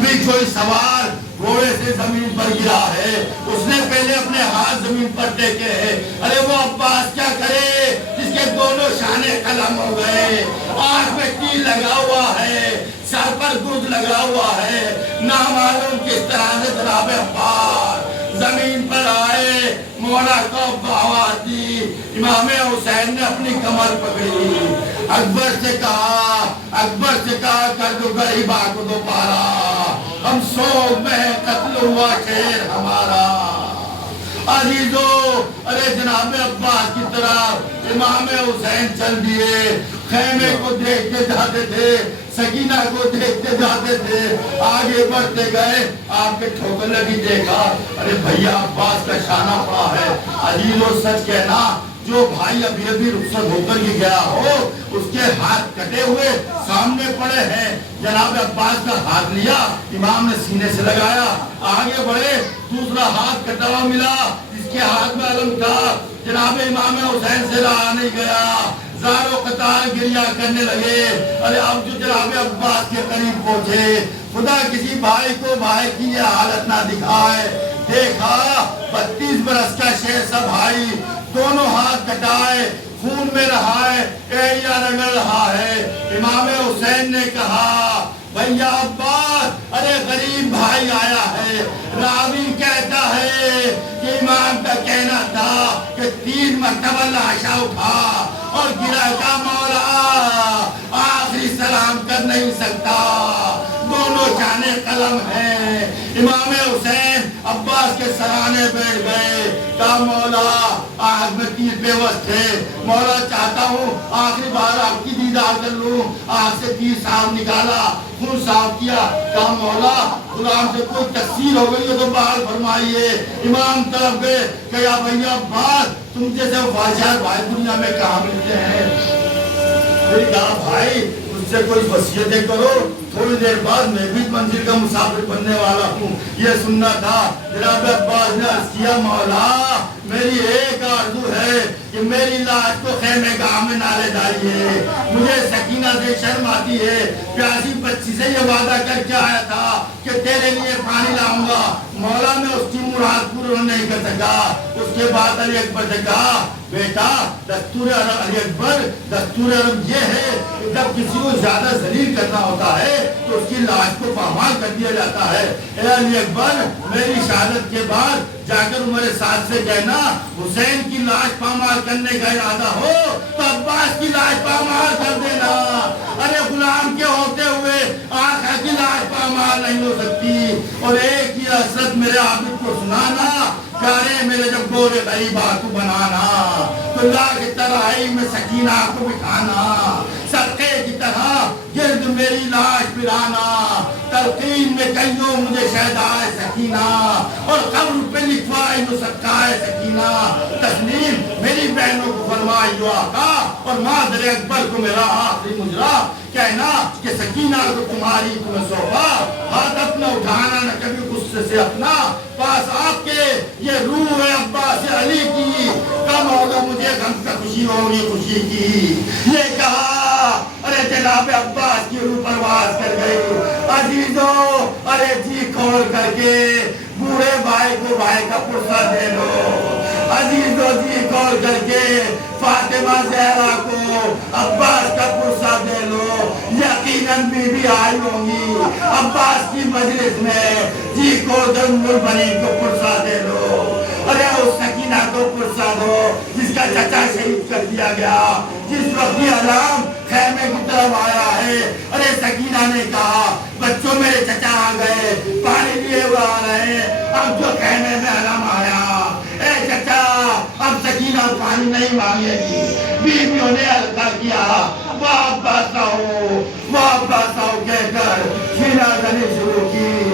بھی کوئی سوار گھوڑے سے زمین پر گرا ہے، اس نے پہلے اپنے ہاتھ زمین پر ٹیکے ہیں۔ ارے وہ عباس کیا کرے جس کے دونوں شانے قلم ہو گئے، آنکھ میں تیر لگا ہوا ہے، سر پر گرد لگا ہوا ہے، نامعلوم کس طرح سے جناب عباس زمین پر آئے، مولا کو آواز دی۔ امام حسین نے اپنی کمر پکڑی، اکبر سے کہا کر دو غریبا کو دوبارہ، ہم سوگ میں قتل ہوا شیر ہمارا۔ عزیزو، ارے جناب عباس کی طرف امام حسین چل دیے، خیمے کو دیکھتے جاتے تھے، سکینہ کو دیکھتے جاتے تھے، آگے بڑھتے گئے، آپ کے ٹھوکر لگی دیکھا، ارے بھیا عباس کا شانہ پڑا ہے۔ عزیزو سچ کہنا، جو بھائی ابھی رخصت ہو کر یہ گیا ہو، اس کے ہاتھ کٹے ہوئے سامنے پڑے ہیں۔ جناب عباس کا ہاتھ لیا، امام نے سینے سے لگایا، آگے بڑھے، دوسرا ہاتھ کٹا ہوا ملا، اس کے ہاتھ میں علم تھا۔ جناب امام حسین سے رہا نہیں گیا، زار و قطار گریہ کرنے لگے۔ ارے اب جو جناب عباس کے قریب پہنچے، خدا کسی بھائی کو بھائی کی یہ حالت نہ دکھائے۔ دیکھا 32 برس کا شیر سا بھائی، دونوں ہاتھ کٹائے، خون میں رہا ہے، ایڑیاں رگڑ رہا ہے۔ امام حسین نے کہا بھیا عباس، ارے غریب بھائی آیا ہے۔ راوی کہتا ہے کہ امام کا کہنا تھا کہ 3 مرتبہ لاشا اٹھا اور گرا کا مولا آخری سلام کر نہیں سکتا، دونوں شانے قلم ہیں۔ امام حسین عباس کے سرانے بیٹھ گئے، کہا مولا آنکھ میں تیر پیوست تھے، مولا چاہتا ہوں آخری بار آپ کی دیدار کر لوں۔ آنکھ سے تیر صاف نکالا، خون صاف کیا، کہا مولا غلام سے کوئی تقصیر ہو گئی ہے تو بحال فرمائیے۔ امام طرف گئے، کہا بھیا عباس تم جیسے وفادار بھائی دنیا میں کہاں ملتے ہیں؟ پھر کہا بھائی مجھ سے کوئی وصیتیں کرو، تھوڑی دیر بعد میں بھی منزل کا مسافر بننے والا ہوں۔ یہ سننا تھا۔ جناب عباس نے عرض کیا مولا میری ایک آرزو ہے کہ میری لاش کو خیمے گاہ میں نہ لے جائیے، مجھے سکینہ سے شرم آتی ہے، پیاسی بچی سے یہ وعدہ کر کے آیا تھا کہ تیرے لیے پانی لاؤں گا، مولا میں اس کی مراد پورا نہیں کر سکا۔ اس کے بعد علی اکبر نے کہا بیٹا دستور عرب، علی اکبر دستور عرب یہ ہے کہ جب کسی کو زیادہ ذلیل کرنا ہوتا ہے تو اس کی لاش کو پامال کر دیا جاتا ہے۔ اے علی اکبر میری شہادت کے بعد جا کر عمر سعد سے کہنا حسین کی لاش پامال کرنے کا ارادہ ہو تو عباس کی لاش پامال کر دینا۔ ارے غلام کے ہوتے ہوئے آقا کی لاش پامال نہیں ہو سکتی۔ اور ایک ہی حسرت میرے عابد کو سنانا، پیارے میرے جب گورے غریبا کو بنانا، تو لاکھ ترائی میں سکینہ کو بٹھانا، صدقے کی طرح گرد میری لاش پھرانا، تلقین میں کہیو مجھے شہدائے سکینہ، اور قبر پہ لکھوائے نسخائے سکینہ، تسلیم میری بہنوں کو فرمائیو آقا، اور مادر اکبر کو میرا آخری مجرا کہنا کہ سکینہ کو تمہاری تمہیں سونپا، ہاتھ اپنا اٹھانا نہ کبھی غصے سے اپنا، پاس آپ کے یہ روح ہے عباس علی کی، کم ہوگا مجھے غم کا خوشی ہوگی خوشی کی۔ یہ کہا ارے جناب عباس کی روح پرواز کر گئی۔ عزیزو ارے جی کھول کر کے بوڑھے بھائی کو بھائی کا پرسہ دے لو، عزیزو جی کھول کر کے فاطمہ زہرا کو عباس کا پرسہ دے لو، یقیناً بی بی آئی ہوں گی عباس کی مجلس میں، جی کھول کر بنی کو پرسہ دے لو۔ ارے اس سکینہ کو پرسہ دو جس کا چچا شہید کر دیا گیا، جس وقت یہ علام خیمے کی طرف آیا ہے۔ ارے سکینہ نے کہا بچوں میرے چچا آ گئے، پانی لیے ہوئے آ رہے، اب جو خیمے میں علم آیا، اے چچا اب سکینہ پانی نہیں مانگے گی۔ بیویوں نے ہلکا کیا، واپس آؤ کہہ کر سینہ زنی شروع کی۔